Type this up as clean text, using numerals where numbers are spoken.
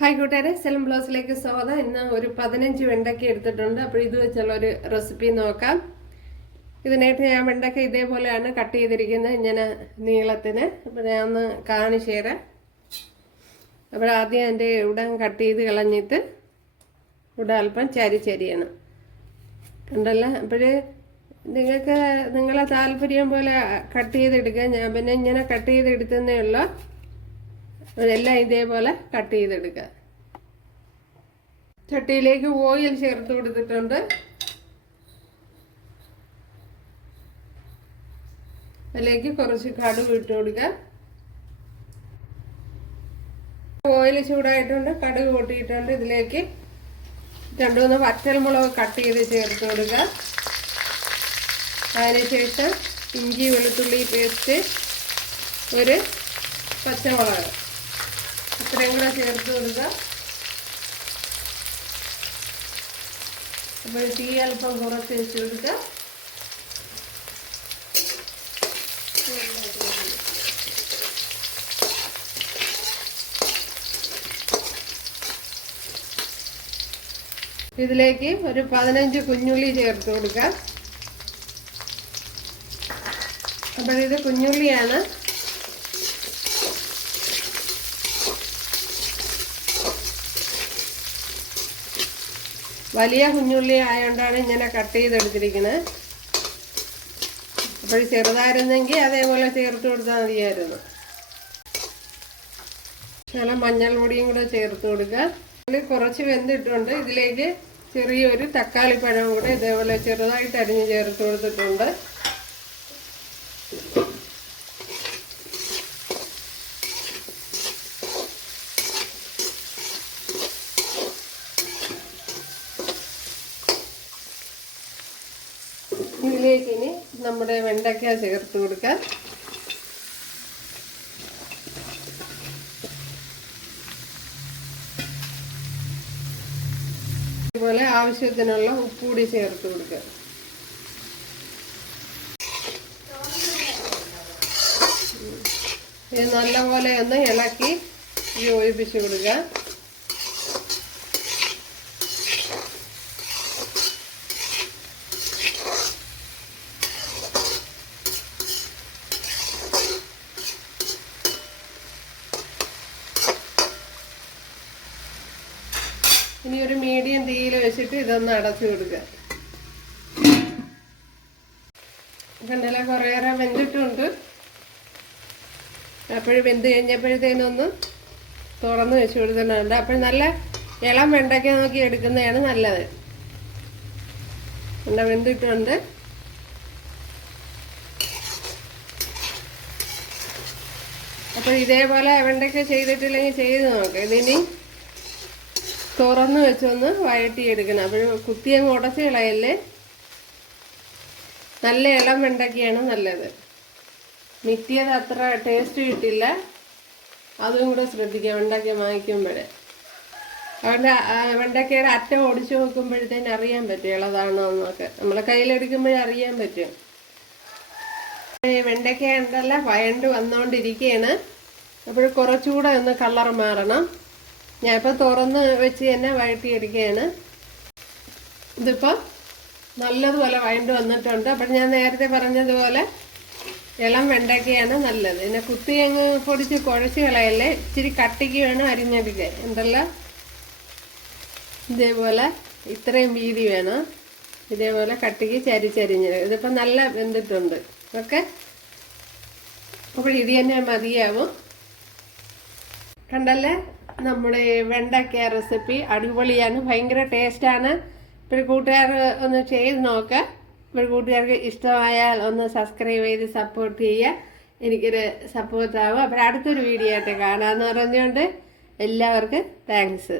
Hi കൂട്ടുകാരെ, സെലം ബ്ലോസിലേക്ക് സ്വാഗതം. ഇന്ന് ഒരു 15 വെണ്ടയ്ക്ക എടുത്തിട്ടുണ്ട്. അപ്പോൾ ഇത് വെച്ചുള്ള ഒരു റെസിപ്പി നോക്കാം. ഇതിനായിട്ട് ഞാൻ വെണ്ടയ്ക്ക ഇതേപോലെയാണ് കട്ട് ചെയ്തിരിക്കുന്നത്, ഇങ്ങനെ നീളത്തിന്. അപ്പോൾ ഞാൻ ഒന്ന് കാണിച്ചു തരാം. അപ്പോൾ ആദ്യം എൻ്റെ ഇവിടെ കട്ട് ചെയ്ത് കളഞ്ഞിട്ട് ഇവിടെ അല്പം ചരിയാണ് കണ്ടല്ല. അപ്പോൾ നിങ്ങൾക്ക് നിങ്ങളെ താല്പര്യം പോലെ കട്ട് ചെയ്തെടുക്കുക. ഞാൻ പിന്നെ ഇങ്ങനെ കട്ട് ചെയ്തെടുത്തതേ ഉള്ളൂ. എല്ലാം ഇതേപോലെ കട്ട് ചെയ്തെടുക്കുക. ചട്ടിയിലേക്ക് ഓയിൽ ചേർത്ത് കൊടുത്തിട്ടുണ്ട്. അതിലേക്ക് കുറച്ച് കടുക് ഇട്ട് കൊടുക്കുക. ഓയിൽ ചൂടായിട്ടുണ്ട്, കടുക് പൊട്ടിയിട്ടുണ്ട്. ഇതിലേക്ക് 2-3 വറ്റൽമുളക് കട്ട് ചെയ്ത് ചേർത്ത് കൊടുക്കുക. അതിനുശേഷം ഇഞ്ചി വെളുത്തുള്ളി പേസ്റ്റ്, ഒരു പച്ചമുളക് ഇത്രയും കൂടെ ചേർത്ത് കൊടുക്കുക. അപ്പോൾ തീ അല്പം കുറച്ച് വെച്ച് കൊടുക്കുക. ഇതിലേക്ക് ഒരു 15 കുഞ്ഞുള്ളി ചേർത്ത് കൊടുക്കുക. അപ്പോൾ ഇത് കുഞ്ഞുള്ളിയാണ്. വലിയ കുഞ്ഞുള്ളി ആയതുകൊണ്ടാണ് ഇങ്ങനെ കട്ട് ചെയ്തെടുത്തിരിക്കുന്നത്. അപ്പോൾ ചെറുതായിരുന്നെങ്കിൽ അതേപോലെ ചേർത്ത് കൊടുത്താൽ മതിയായിരുന്നു. നല്ല മഞ്ഞൾ പൊടിയും കൂടെ ചേർത്ത് കൊടുക്കുക. ഇതിൽ കുറച്ച് വെന്തിട്ടുണ്ട്. ഇതിലേക്ക് ചെറിയൊരു തക്കാളിപ്പഴം കൂടെ ഇതേപോലെ ചെറുതായിട്ട് അരിഞ്ഞ് ചേർത്ത് കൊടുത്തിട്ടുണ്ട്. ഇതിലേക്ക് ഇനി നമ്മുടെ വെണ്ടയ്ക്ക ചേർത്ത് കൊടുക്കാം. അതുപോലെ ആവശ്യത്തിനുള്ള ഉപ്പ് കൂടി ചേർത്ത് കൊടുക്കുക. ഇത് നല്ലപോലെ ഒന്ന് ഇളക്കി യോജിപ്പിച്ച് കൊടുക്കുക. ഇനി ഒരു മീഡിയം തീയിൽ വെച്ചിട്ട് ഇതൊന്ന് അടച്ചു കൊടുക്കുക. കണ്ടല്ല, കുറേയേറെ വെന്തിട്ടുണ്ട്. അപ്പോഴും വെന്ത് കഴിഞ്ഞപ്പോഴത്തേനൊന്ന് തുറന്ന് വെച്ച് കൊടുക്കുന്നുണ്ട്. അപ്പോൾ നല്ല ഇളം വെണ്ടയ്ക്ക നോക്കി എടുക്കുന്നതാണ് നല്ലത്. നല്ല വെന്തിട്ടുണ്ട്. അപ്പോൾ ഇതേപോലെ വെണ്ടയ്ക്ക ചെയ്തിട്ടില്ലെങ്കിൽ ചെയ്ത് നോക്കാം. ഇതിനി തുറന്ന് വെച്ചൊന്ന് വഴറ്റിയെടുക്കണം. അപ്പോൾ കുത്തിയങ്ങ് ഉടച്ച് കളയല്ലേ. നല്ല ഇളം വെണ്ടയ്ക്കയാണ് നല്ലത്. മിറ്റിയത് അത്ര ടേസ്റ്റ് കിട്ടില്ല. അതും കൂടെ ശ്രദ്ധിക്കുക വെണ്ടയ്ക്ക വാങ്ങിക്കുമ്പോഴേ. അതുകൊണ്ട് വെണ്ടയ്ക്കയുടെ അറ്റം ഒടിച്ചു നോക്കുമ്പോഴത്തേന് അറിയാൻ പറ്റും ഇളതാണോ എന്നൊക്കെ. നമ്മളെ കയ്യിലെടുക്കുമ്പോഴേ അറിയാൻ പറ്റും. വെണ്ടയ്ക്ക ഉണ്ടല്ല വഴണ്ട് വന്നുകൊണ്ടിരിക്കുകയാണ്. അപ്പോൾ കുറച്ചുകൂടെ ഒന്ന് കളർ മാറണം. ഞാൻ ഇപ്പോൾ തുറന്ന് വെച്ച് തന്നെ വഴറ്റിയെടുക്കുകയാണ്. ഇതിപ്പോൾ നല്ലതുപോലെ വഴണ്ട് വന്നിട്ടുണ്ട്. അപ്പോൾ ഞാൻ നേരത്തെ പറഞ്ഞതുപോലെ ഇളം വെണ്ടയ്ക്കയാണ് നല്ലത്. പിന്നെ കുത്തി അങ്ങ് പൊടിച്ച് കുഴച്ച് കളയല്ലേ. ഇച്ചിരി കട്ടിക്ക് വേണം അരിഞ്ഞെടുക്കാൻ. ഉണ്ടല്ലോ, ഇതേപോലെ ഇത്രയും വീതി വേണം. ഇതേപോലെ കട്ടിക്ക് ചരിച്ചരിഞ്ഞത്. ഇതിപ്പോൾ നല്ല വെന്തിട്ടുണ്ട്. ഓക്കെ, അപ്പോൾ ഇത് തന്നെ മതിയാവും. കണ്ടല്ലേ, നമ്മുടെ വെണ്ടയ്ക്ക റെസിപ്പി അടിപൊളിയാണ്, ഭയങ്കര ടേസ്റ്റാണ്. ഇപ്പോൾ കൂട്ടുകാർ ഒന്ന് ചെയ്ത് നോക്കുക. ഇപ്പോൾ കൂട്ടുകാർക്ക് ഇഷ്ടമായാൽ ഒന്ന് സബ്സ്ക്രൈബ് ചെയ്ത് സപ്പോർട്ട് ചെയ്യുക. എനിക്കൊരു സപ്പോർട്ടാവും. അപ്പോൾ അടുത്തൊരു വീഡിയോ ആയിട്ട് കാണാമെന്ന് പറഞ്ഞുകൊണ്ട് എല്ലാവർക്കും താങ്ക്സ്.